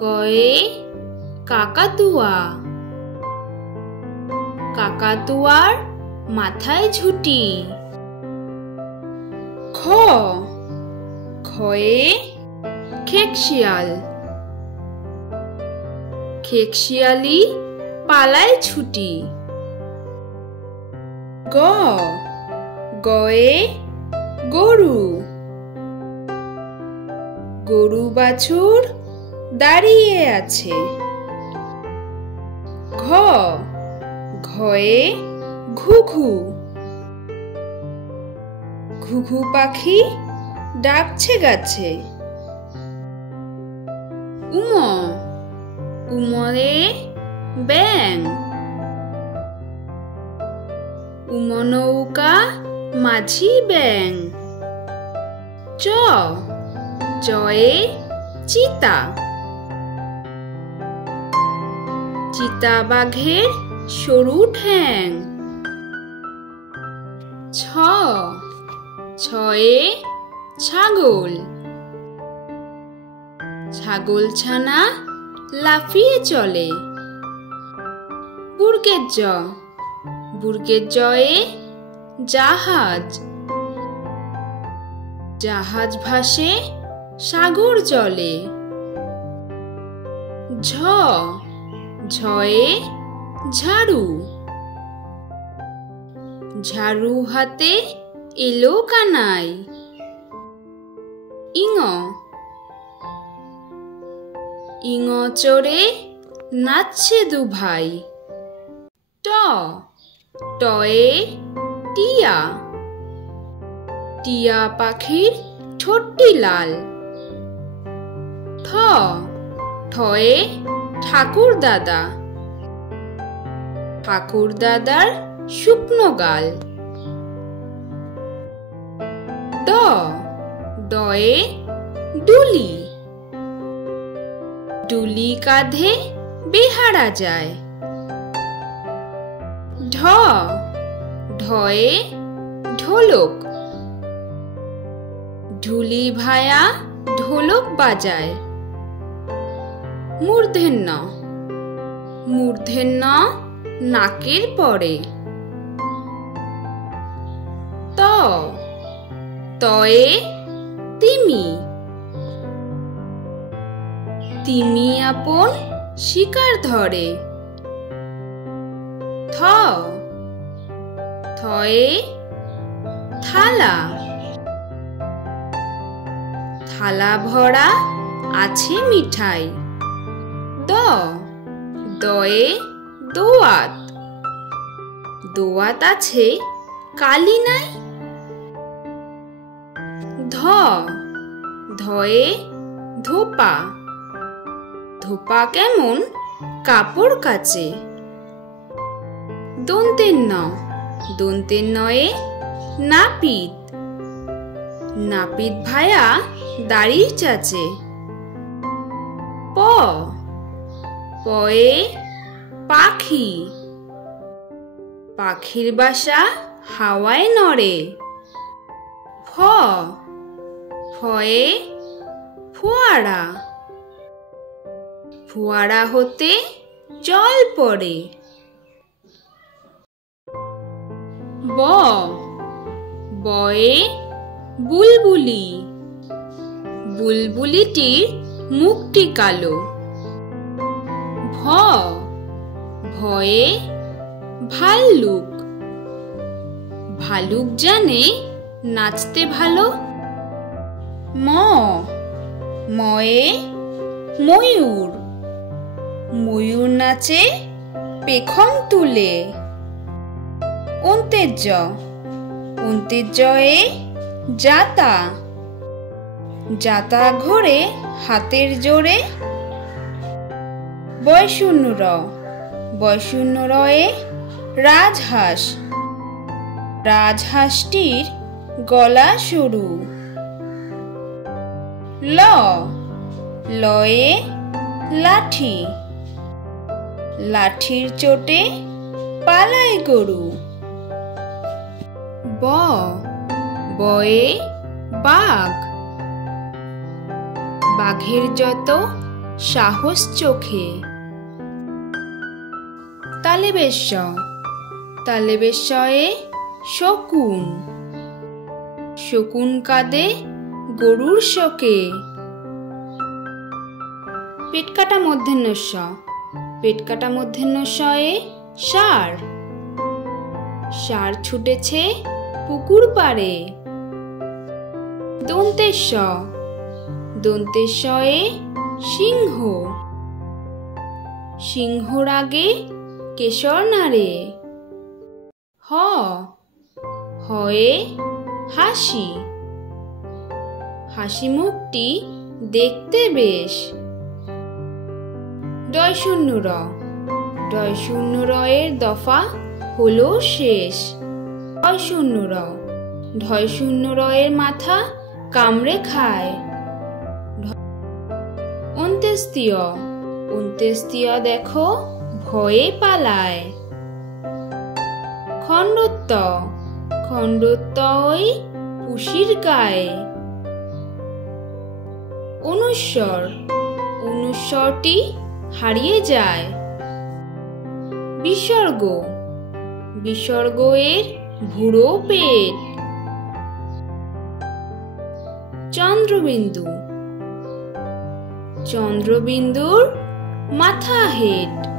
কয়ে কাকাতুয়া, কাকাতুয়ার মাথায় ঝুঁটি। খ, খয়ে খেকশিয়াল, খেকশিয়ালি পালায় ছুটি। গ, গয়ে গরু, গরু বাছুর দাঁড়িয়ে আছে। ঘ, ঘয়ে ঘুঘু, ঘুঘু পাখি ডাকছে গাছে। উম, উমরে ব্যাঙ, উমনৌকা মাঝি ব্যাঙ। চ, চয়ে চিতা, চিতা বাঘের সরু ঠ্যাং। ছ, ছয়ে ছাগল, ছাগলছানা লাফিয়ে চলে। বুর্গের জ, বুর্গের জয়ে জাহাজ, জাহাজ ভাসে সাগর জলে। ঝ, ঝয়ে ঝাড়ু, ঝাড়ু হাতে এলো কানাই। ইঙ, ইঙ চড়ে নাচছে দু ভাই। ট, টয়ে টিয়া, টিয়া পাখির ঠোঁটটি লাল। ঠ, ঠয়ে ঠাকুর দাদা, ঠাকুর দাদার শুকনো গাল। ড, ডয়ে ডুলি, ডুলি কাঁধে বেহারা যায়। ঢ, ঢয়ে ঢোলক, ঢুলি ভায়া ঢোলক বাজায়। মূর্ধন্য, মূর্ধন্য নাকের পরে। ত, তয়ে তিমি, তিমি আপন শিকার ধরে। থ, থয়ে থালা, থালা ভরা আছে মিঠাই। দ, দয়ে দোয়াত, দোয়াত আছে কালি নাই। ধ, ধয়ে ধোপা, ধোপা কেমন কাপড় কাচে। দন্তের ন, দন্তের নয়ে নাপিত, নাপিত ভায়া দাড়ি চাচে। প, পয়ে পাখি, পাখির বাসা হাওয়ায় নড়ে। ফ, ফয়ে ফোয়ারা, ফোয়ারা হতে জল পড়ে। ব, বয়ে বুলবুলি, বুলবুলিটির মুখটি কালো। ভ, ভয়ে ভাল্লুক, ভালুক জানে নাচতে ভালো। ম, ময়ে ময়ূর, ময়ূর নাচে পেখম তুলে। অন্তের জ, অন্তের জয়ে জাতা, জাতা ঘোরে হাতের জোরে। বয়শূন্য র, বয়শূন্য রয়ে রাজহাঁস, রাজহাঁসটির গলা সরু। ল, লয়ে লাঠি, লাঠির চোটে পালায় গরু। ব, বয়ে বাঘ, বাঘের যত সাহস চোখে। তালেবেশ তালেবেশয়ে শকুন, শকুন কাঁদে গরুর শোকে। পেটকাটা মূর্ধন্যস্ব, পেটকাটা মূর্ধন্যস্বয়ে ষাঁড়, ষাঁড় ছুটেছে পুকুর পাড়ে। দন্তেশ, দন্তেশয়ে সিংহ, সিংহর আগে কেশর নাড়ে। হয়ে হাসি, হাসি মুখটি দেখতে বেশ। ডয় শূন্য রয়ের দফা হলো শেষ। ঢয় শূন্য রয়ের মাথা কামড়ে খায়। অন্ত্যেস্তীয়, অন্ত্যেস্তীয় দেখো ভয়ে পালায়। খণ্ডত্ব, খণ্ডত্ব ওই পুষির গায়ে। অনুস্বর, অনুস্বরটি হারিয়ে যায়। বিসর্গ, বিসর্গ এর ভুরো পেট। চন্দ্রবিন্দু, চন্দ্রবিন্দুর মাথা হেট।